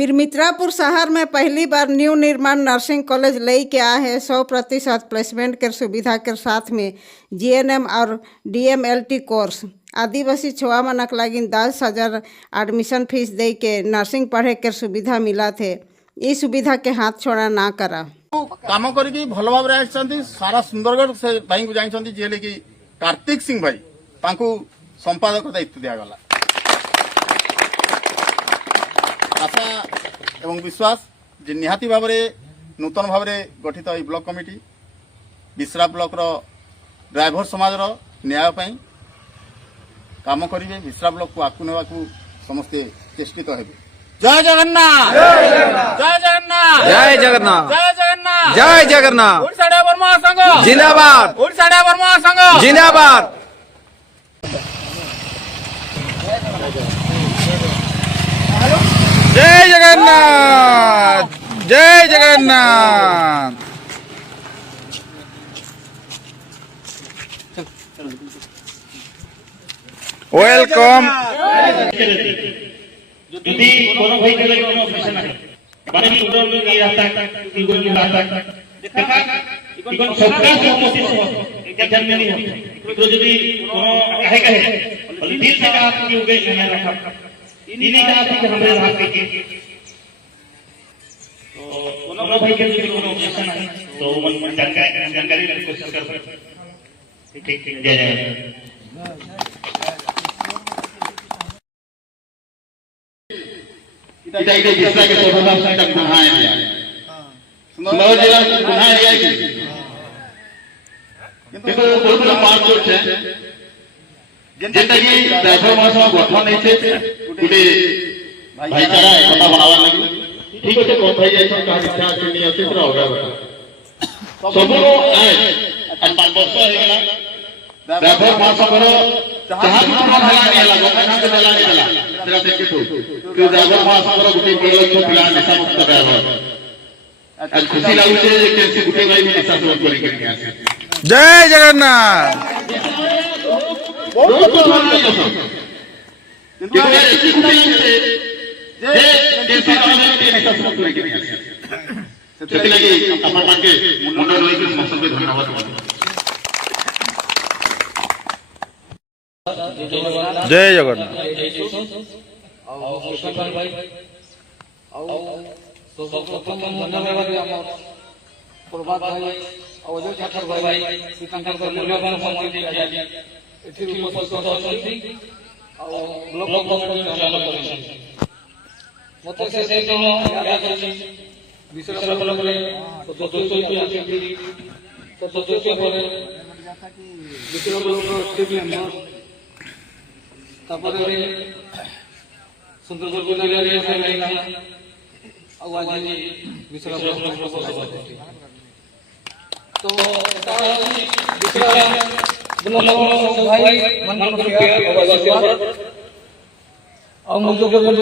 बिरमित्रापुर शहर में पहली बार न्यू निर्माण नर्सिंग कॉलेज लई के आए हैं 100% प्लेसमेंट के सुविधा के साथ में जीएनएम और डीएमएलटी कोर्स। आदिवासी छुआ मनक लगी 10,000 एडमिशन फीस दे के नर्सिंग पढ़े के सुविधा मिला थे। इस सुविधा के हाथ छोड़ा ना करा काम करके भल भाव सारा सुंदरगढ़ से भाई को जानी जी कि कार्तिक सिंह भाई संपादक दायित्व दिगला। आशा एवं विश्वास जे निहाती भाव नूतन भाव गठित यह ब्लॉक कमिटी बिश्रा ब्लॉक ड्राइवर समाज न्याय काम करेंगे। बिश्रा ब्लॉक को आगू नेवा समस्ते चेष्टित हेबे। जय जगन्नाथ जय जगन्नाथ जय जगन्नाथ जय जगन्नाथ जय जगन्नाथ। ओडिशा ड्राइवर महासंघ जिंदाबाद ओडिशा ड्राइवर महासंघ जिंदाबाद। जय जगन्नाथ जय जगन्नाथ। वेलकम। যদি কোনো ভাই के लिए কোনো ऑपरेशन है बारे में उधर में नहीं रहता कि कोई नहीं रहता देखा इकोन सबका समस्या से एग्जाम में नहीं होता तो यदि कोनो कहे दिल से आप की हो गए मैं रखा इन्हीं का आप हमारे हाथ के तो कोनो भाई के लिए कोनो ऑपरेशन है तो मन जानकारी लेने की कोशिश कर ठीक जय जय। इटा बिस्रा के सोफा तक गुना है सुंदर जिला गुना है किंतु बहुत पांच जोड़ है जेता कि ड्राइवर मासमा गठन नहीं छे गुटे भाईचारा एकता बनावा लगी ठीक है कोन भाई जाय छ का इच्छा से नहीं আছে पूरा होगा सब आज 5 वर्ष हो गला ड्राइवर मासमा जहां भी प्रोग्राम हला नहीं हला गवर्नमेंट के हला नहीं हला तेरा देख के ड्राइवर महासंघर गुटे पेड़ पिला निशा मुक्त ड्राइवर आज खुशी लाଗୁছে যে কেসি गुटे भाई भी निशा मुक्त करी के आसे। जय जगन्नाथ। बहुत धन्यवाद किंतु यार ऐसी खुशी लाଗୁছে जे केसि भाई भी निशा मुक्त करी के आसे सेति लागि अपन मान के मुंड रही के समस्त के धन्यवाद। जय जगन्नाथ। सर्वप्रथम धन्यवाद आम प्रभात भाई अजय ठाकुर भाई मूल्यवान समय उपस्थित अच्छी ब्लॉक कमिटी चालक मत से विशेष ब्लॉक सदस्य विशेष ब्लॉक टीम मेंबर तापर सुंदरगढ़ जिले आज विश्रा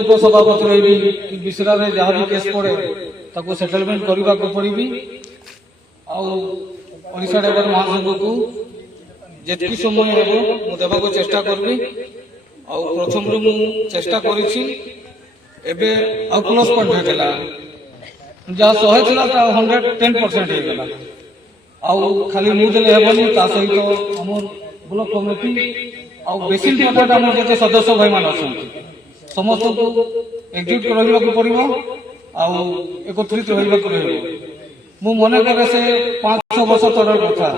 तो सभापति रही विश्रा जहाँ भी केस पड़े ताको सेटलमेंट करने को पड़ी ओडिशा ड्राइवर महासंघ को जितकी समय हम देवा चेष्टा करबी प्रथम मु चेष्टा करी एबे प्लस पॉइंट है जहाँ 100 थिला 110% हो गला खाली मुझे हेबनी ता सहित हमर ब्लॉक कमिटी बेसी इम्पोर्टेंट हम जे सदस्य भाई मान समस्त को एकजुट रहिबा को पड़िबो एकत्रित रहिबा को रहबो। मु मने करे से 5-6 वर्ष तोर कथा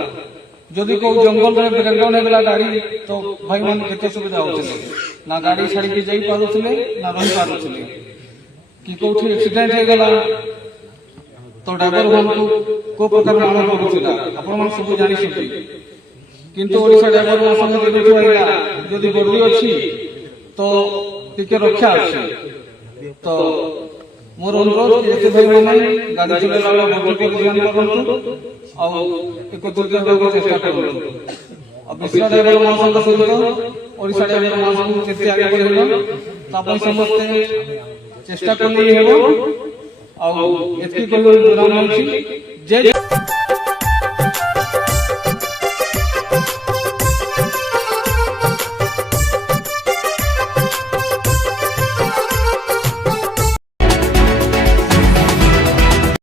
जदि को जंगल में ब्रेकडाउन हो गला गाड़ी तो भाई मान केते सुविधा होते ना गाड़ी छाड़ी के जाई पारुथिले ना रही पारुथिले कि कोठी एक्सीडेंट हो गला तो ड्राइवर मान को प्रकार नाम करूथिला आपण मान सब जानि छथि किंतु ओडिशा ड्राइवर मान संग देखि आइला जदि बदली अछि तो टिके रक्षा अछि तो मोर अनुरोध जे भाई मान गाड़ी चलाला बदली को ध्यान करंतु एक दुर्गा को चेष्टा करंतु अब विश्रा ड्राइवर मान संग सहित ओडिशा ड्राइवर मान संग केते आगे बढ़िबो तापय समस्त चेष्टा करनी हेबो एतकी कलो नाम अछि जय